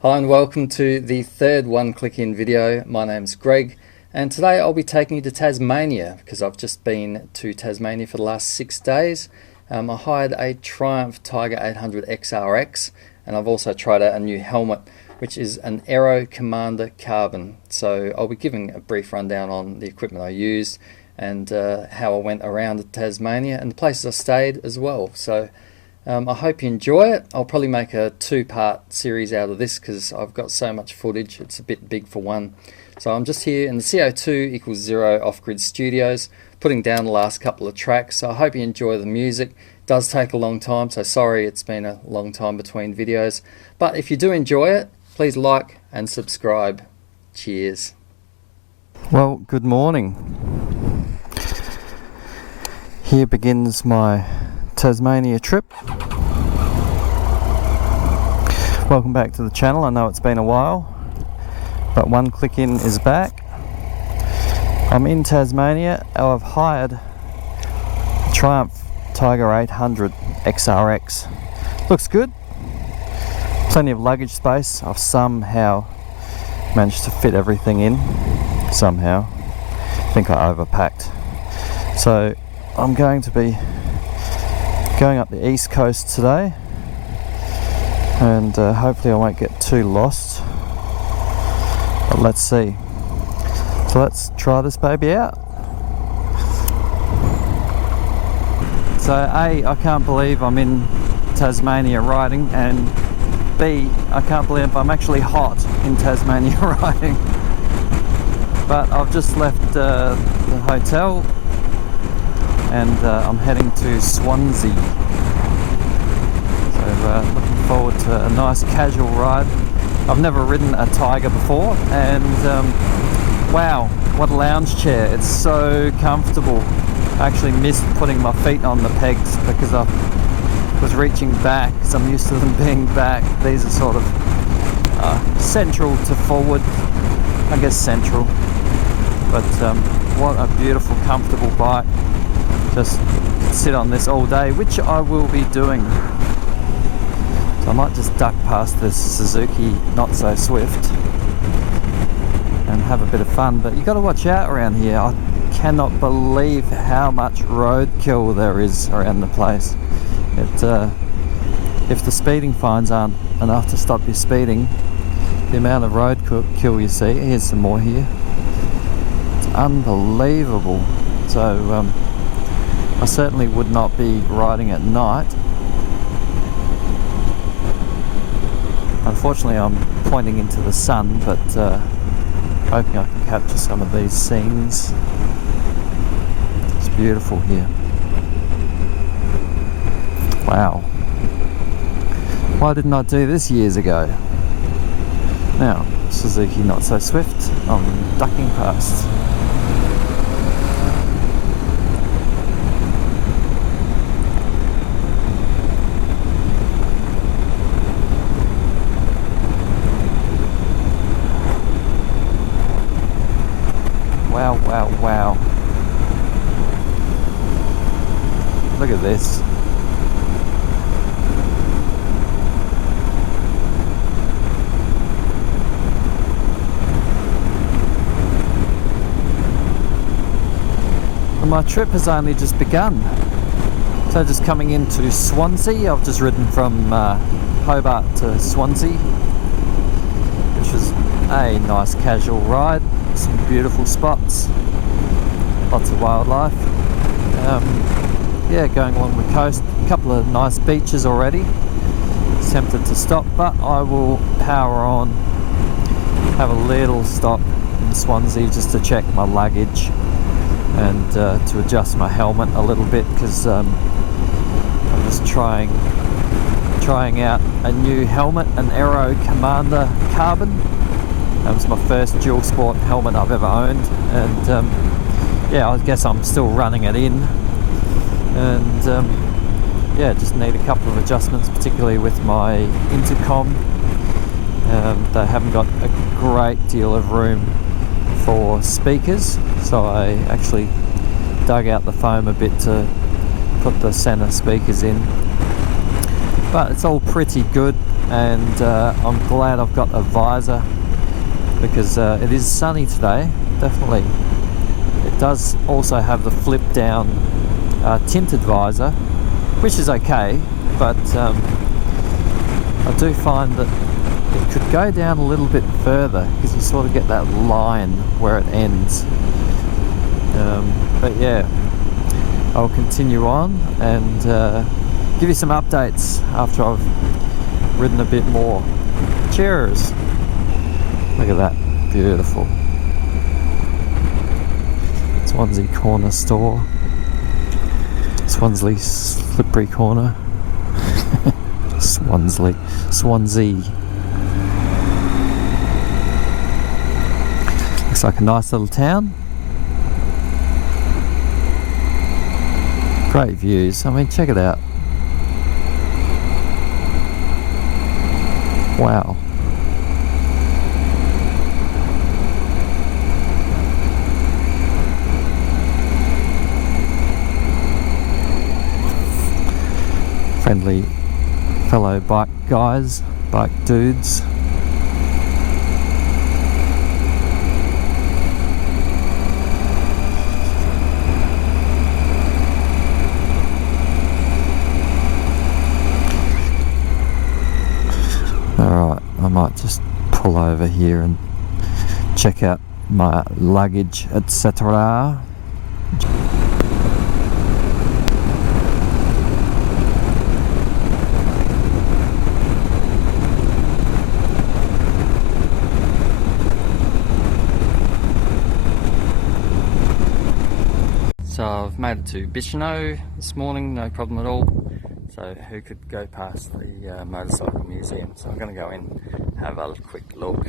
Hi and welcome to the third One Click In video. My name's Greg and today I'll be taking you to Tasmania because I've just been to Tasmania for the last 6 days. I hired a Triumph Tiger 800 XRX and I've also tried out a new helmet which is an Aero Commander Carbon. So I'll be giving a brief rundown on the equipment I used and how I went around Tasmania and the places I stayed as well. So I hope you enjoy it. I'll probably make a 2-part series out of this because I've got so much footage. It's a bit big for one. So I'm just here in the CO2 equals 0 off-grid studios, putting down the last couple of tracks. So I hope you enjoy the music. It does take a long time, so sorry it's been a long time between videos. But if you do enjoy it, please like and subscribe. Cheers. Well, good morning. Here begins my Tasmania trip. Welcome back to the channel. I know it's been a while, but One Click In is back. I'm in Tasmania. I've hired a Triumph Tiger 800 XRX. Looks good. Plenty of luggage space. I've somehow managed to fit everything in. Somehow. I think I overpacked. So I'm going to be going up the east coast today, and hopefully I won't get too lost, but let's see. So let's try this baby out. So A, I can't believe I'm in Tasmania riding, and B, I can't believe I'm actually hot in Tasmania riding. But I've just left the hotel and I'm heading to Swansea. So looking forward to a nice casual ride. I've never ridden a Tiger before, and wow, what a lounge chair. It's so comfortable. I actually missed putting my feet on the pegs because I was reaching back, because I'm used to them being back. These are sort of central to forward, I guess central. But what a beautiful, comfortable bike. Just sit on this all day, which I will be doing. So I might just duck past this Suzuki Not So Swift and have a bit of fun. But you got to watch out around here. I cannot believe how much roadkill there is around the place. If the speeding fines aren't enough to stop you speeding, the amount of roadkill you see. Here's some more here. It's unbelievable. So I certainly would not be riding at night. Unfortunately, I'm pointing into the sun, but hoping I can capture some of these scenes. It's beautiful here. Wow. Why didn't I do this years ago? Now, Suzuki Not So Swift, I'm ducking past. Wow, wow, wow. Look at this. And my trip has only just begun. So just coming into Swansea, I've just ridden from Hobart to Swansea, which was a nice casual ride. Some beautiful spots, lots of wildlife. Yeah, going along the coast, a couple of nice beaches already. Tempted to stop, but I will power on, have a little stop in Swansea just to check my luggage and to adjust my helmet a little bit, because I'm just trying out a new helmet, an Aero Commander Carbon. That was my first dual sport helmet I've ever owned, and yeah, I guess I'm still running it in, and yeah, just need a couple of adjustments, particularly with my intercom. They haven't got a great deal of room for speakers, so I actually dug out the foam a bit to put the center speakers in, but it's all pretty good, and I'm glad I've got a visor, because it is sunny today, definitely. It does also have the flip down tinted visor, which is okay, but I do find that it could go down a little bit further, because you sort of get that line where it ends. But yeah, I'll continue on and give you some updates after I've ridden a bit more. Cheers! Look at that, beautiful. Swansea Corner Store. Swansea Slippery Corner. Swansea. Looks like a nice little town. Great views. I mean, check it out. Wow. Friendly fellow bike guys, bike dudes. Alright, I might just pull over here and check out my luggage, etc. So I've made it to Bicheno this morning, no problem at all. So who could go past the motorcycle museum? So I'm going to go in and have a quick look.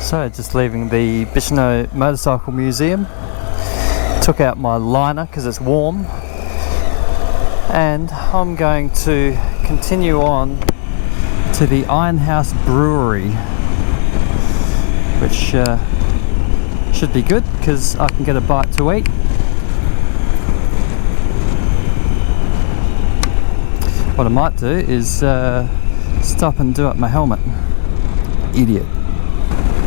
So just leaving the Bicheno Motorcycle Museum, took out my liner because it's warm, and I'm going to continue on to the Ironhouse Brewery, which should be good because I can get a bite to eat what I might do is stop and do up my helmet. Idiot.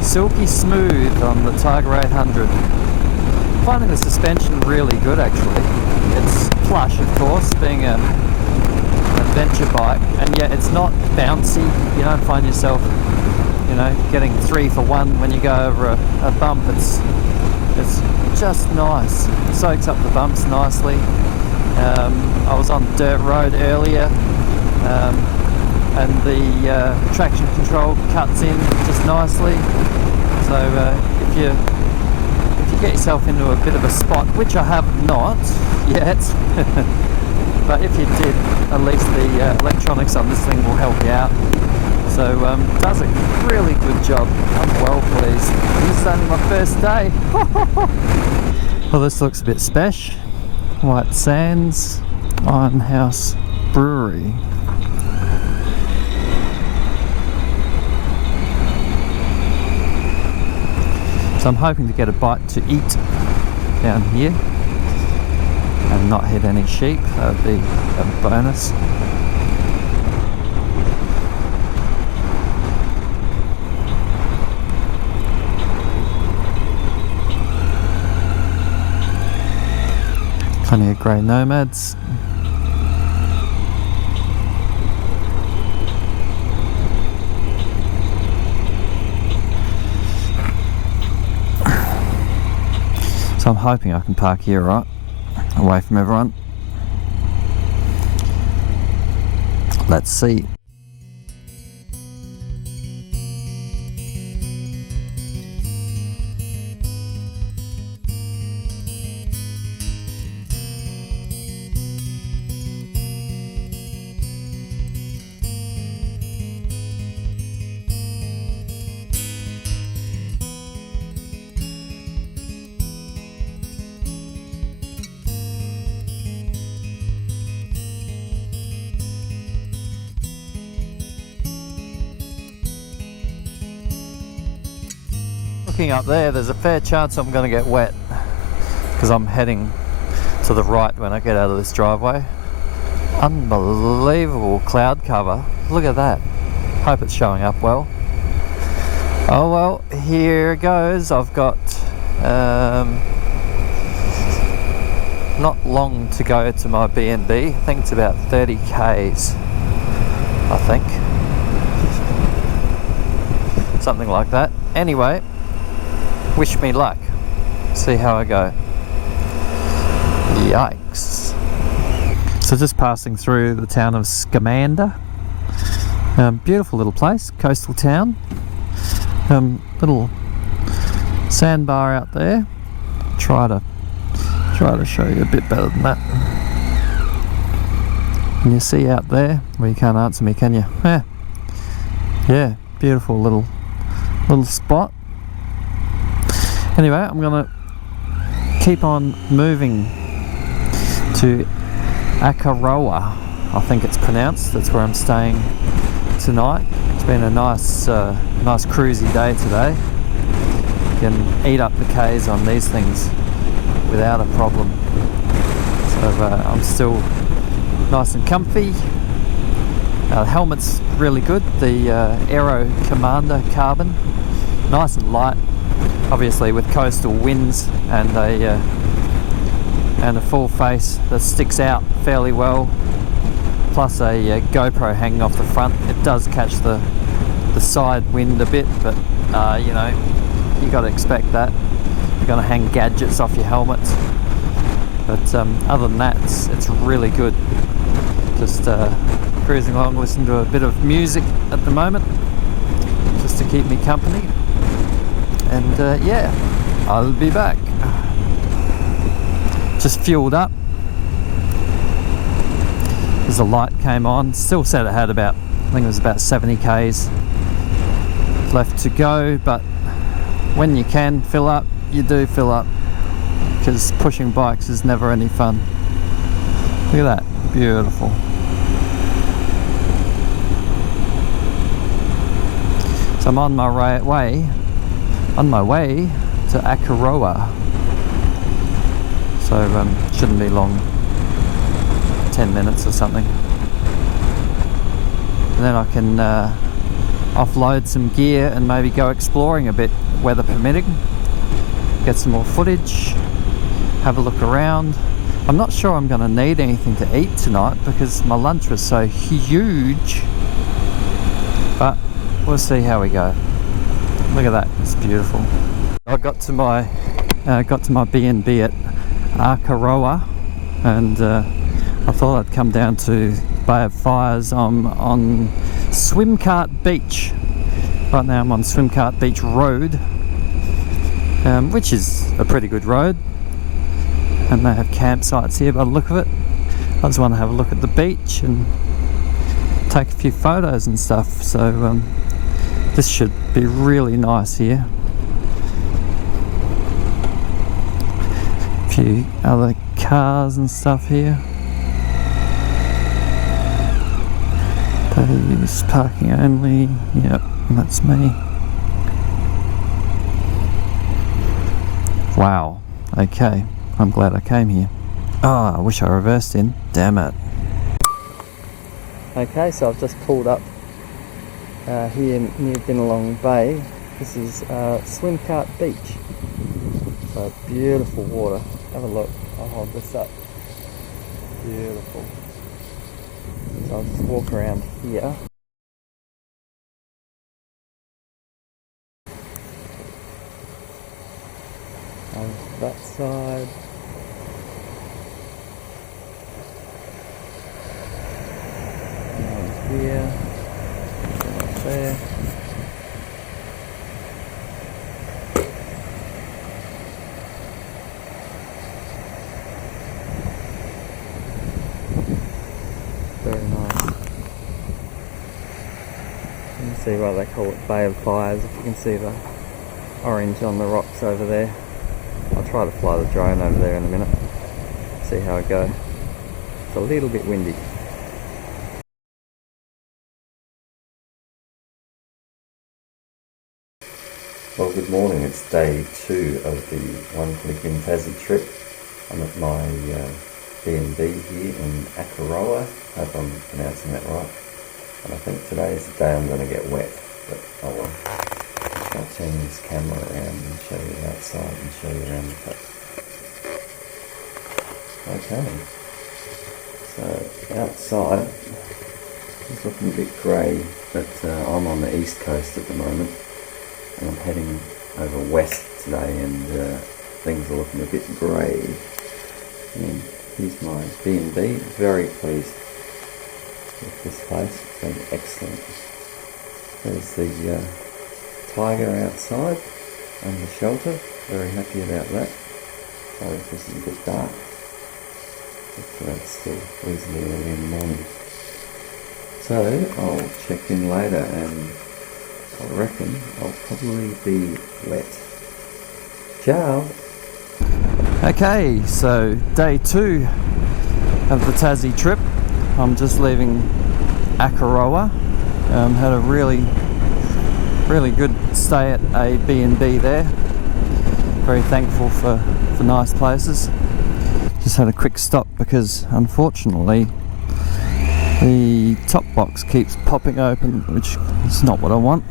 Silky smooth on the Tiger 800. Finding the suspension really good actually. It's plush, of course, being an adventure bike, and yet it's not bouncy. You don't find yourself, you know, getting 3 for 1 when you go over a bump. It's just nice. It soaks up the bumps nicely. I was on dirt road earlier, and the traction control cuts in just nicely. So if you get yourself into a bit of a spot, which I have not yet, but if you did, at least the electronics on this thing will help you out. So does a really good job. I'm well pleased. This is only my first day. Well, this looks a bit special. White Sands Ironhouse Brewery. So I'm hoping to get a bite to eat down here and not hit any sheep. That would be a bonus. Plenty of grey nomads. So I'm hoping I can park here, right, away from everyone. Let's see. Looking up there, there's a fair chance I'm going to get wet because I'm heading to the right when I get out of this driveway. Unbelievable cloud cover. Look at that. Hope it's showing up well. Oh well, here goes. I've got not long to go to my B&B. I think it's about 30 k's, I think. Something like that. Anyway, wish me luck. See how I go. Yikes. So just passing through the town of Scamander. Beautiful little place, coastal town. Little sandbar out there. Try to show you a bit better than that. Can you see out there? Well, you can't answer me, can you? Yeah, beautiful little spot. Anyway, I'm gonna keep on moving to Akaroa, I think it's pronounced. That's where I'm staying tonight. It's been a nice cruisy day today. You can eat up the K's on these things without a problem. So I'm still nice and comfy. The helmet's really good. The Aero Commander carbon, nice and light. Obviously with coastal winds and a full face that sticks out fairly well, plus a GoPro hanging off the front. It does catch the side wind a bit, but you know, you got to expect that. You're going to hang gadgets off your helmets, but other than that, it's really good. Just cruising along, listening to a bit of music at the moment, just to keep me company. And yeah, I'll be back. Just fueled up as the light came on. Still said it had about, I think it was about 70 k's left to go, but when you can fill up, you do fill up, because pushing bikes is never any fun. Look at that, beautiful. So I'm on my way to Akaroa. So shouldn't be long, 10 minutes or something. and then I can offload some gear and maybe go exploring a bit, weather permitting, get some more footage, have a look around. I'm not sure I'm going to need anything to eat tonight because my lunch was so huge, but we'll see how we go. Look at that, it's beautiful. I got to my B&B at Akaroa, and I thought I'd come down to Bay of Fires. I'm on Swimcart Beach. Right now I'm on Swimcart Beach Road, which is a pretty good road, and they have campsites here by the look of it. I just want to have a look at the beach and take a few photos and stuff, so this should be really nice here. A few other cars and stuff here. Days parking only. Yep, that's me. Wow. Okay, I'm glad I came here. Oh, I wish I reversed in. Damn it. Okay, so I've just pulled up here near Bicheno Bay. This is Swimcart Beach. So beautiful water. Have a look. I'll hold this up. Beautiful. So I'll just walk around here. On that side. And here. And there. Very nice. You can see why they call it Bay of Fires, if you can see the orange on the rocks over there. I'll try to fly the drone over there in a minute, see how it goes. It's a little bit windy. Well, good morning. It's day 2 of the One Click in Tassie trip. I'm at my B&B here in Akaroa. Hope I'm pronouncing that right. And I think today is the day I'm going to get wet, but oh well. I'll turn this camera around and show you outside and show you around the place. Okay, so outside it's looking a bit grey, but I'm on the east coast at the moment and I'm heading over west today, and things are looking a bit grey. And here's my B&B, very pleased with this place, it's been excellent. There's the tiger outside under shelter, very happy about that. Sorry if this is a bit dark, but it's still reasonably early in the morning. So I'll check in later and I reckon I'll probably be wet. Ciao! Okay, so day 2 of the Tassie trip. I'm just leaving Akaroa. Had a really good stay at a B&B there. Very thankful for nice places. Just had a quick stop because unfortunately the top box keeps popping open, which is not what I want.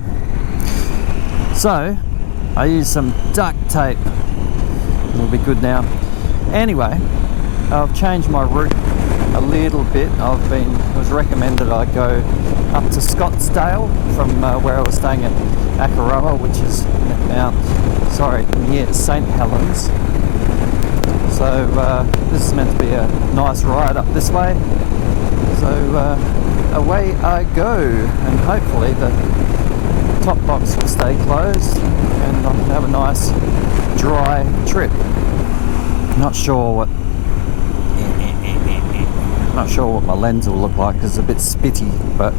So I used some duct tape. It'll be good now. Anyway, I've changed my route a little bit. It was recommended I go up to Scottsdale from where I was staying at Akaroa, which is near St. Helens. So this is meant to be a nice ride up this way. So away I go, and hopefully the top box will stay closed and I can have a nice dry trip. Not sure what my lens will look like because it's a bit spitty, but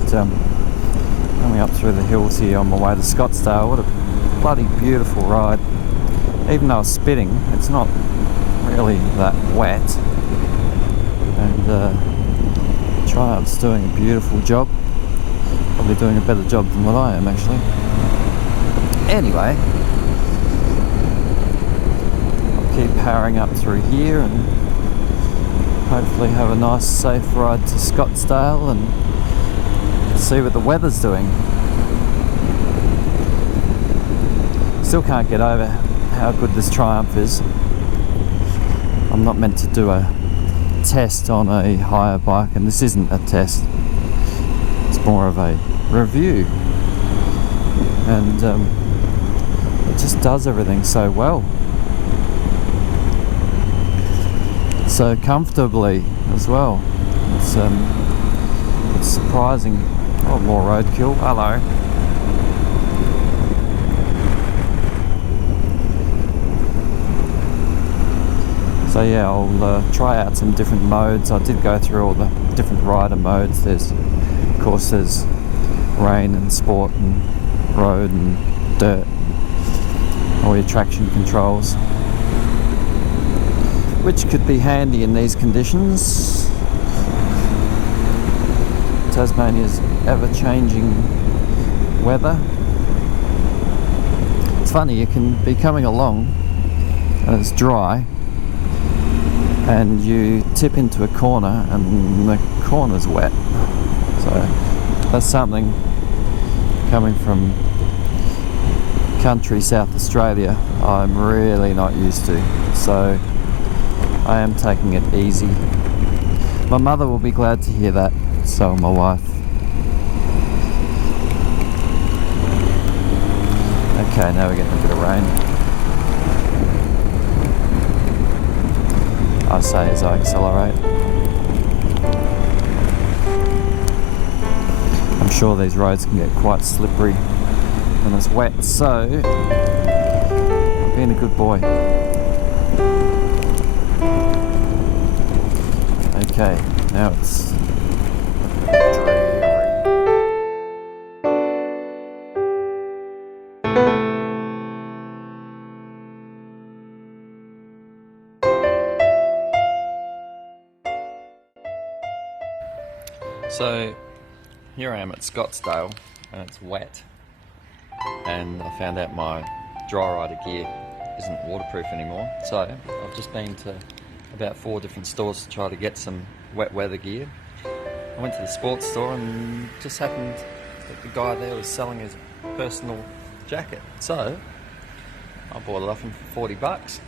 coming up through the hills here on my way to Scottsdale, what a bloody beautiful ride. Even though it's spitting, it's not really that wet, and Triumph's doing a beautiful job, probably doing a better job than what I am actually. Anyway, I'll keep powering up through here and hopefully have a nice safe ride to Scottsdale and see what the weather's doing. Still can't get over how good this Triumph is. I'm not meant to do a test on a hire bike, and this isn't a test. It's more of a review. And it just does everything so well. So comfortably as well. It's surprising. Oh, more roadkill. Hello. So yeah, I'll try out some different modes. I did go through all the different rider modes. There's, of course, there's rain and sport and road and dirt, all your traction controls, which could be handy in these conditions. Tasmania's ever-changing weather. It's funny, you can be coming along and it's dry, and you tip into a corner and the corner's wet. So that's something coming from country South Australia I'm really not used to. So I am taking it easy. My mother will be glad to hear that, so will my wife. Okay, now we're getting a bit of rain. I say as I accelerate. I'm sure these roads can get quite slippery when it's wet, so I'm being a good boy. Okay, now it's dreary. So here I am at Scottsdale and it's wet, and I found out my dry rider gear isn't waterproof anymore, so I've just been to about 4 different stores to try to get some wet weather gear. I went to the sports store and just happened that the guy there was selling his personal jacket, so I bought it off him for 40 bucks.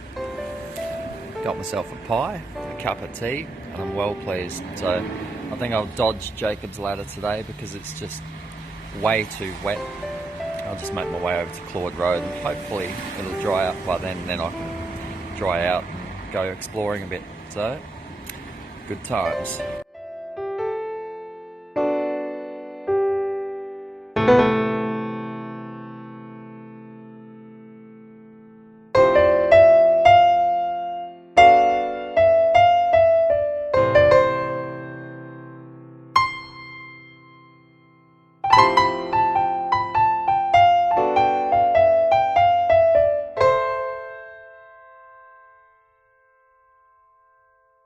Got myself a pie, a cup of tea, and I'm well pleased. So I think I'll dodge Jacob's Ladder today because it's just way too wet. I'll just make my way over to Claude Road and hopefully it'll dry up by then, and then I can dry out and go exploring a bit. So, good times.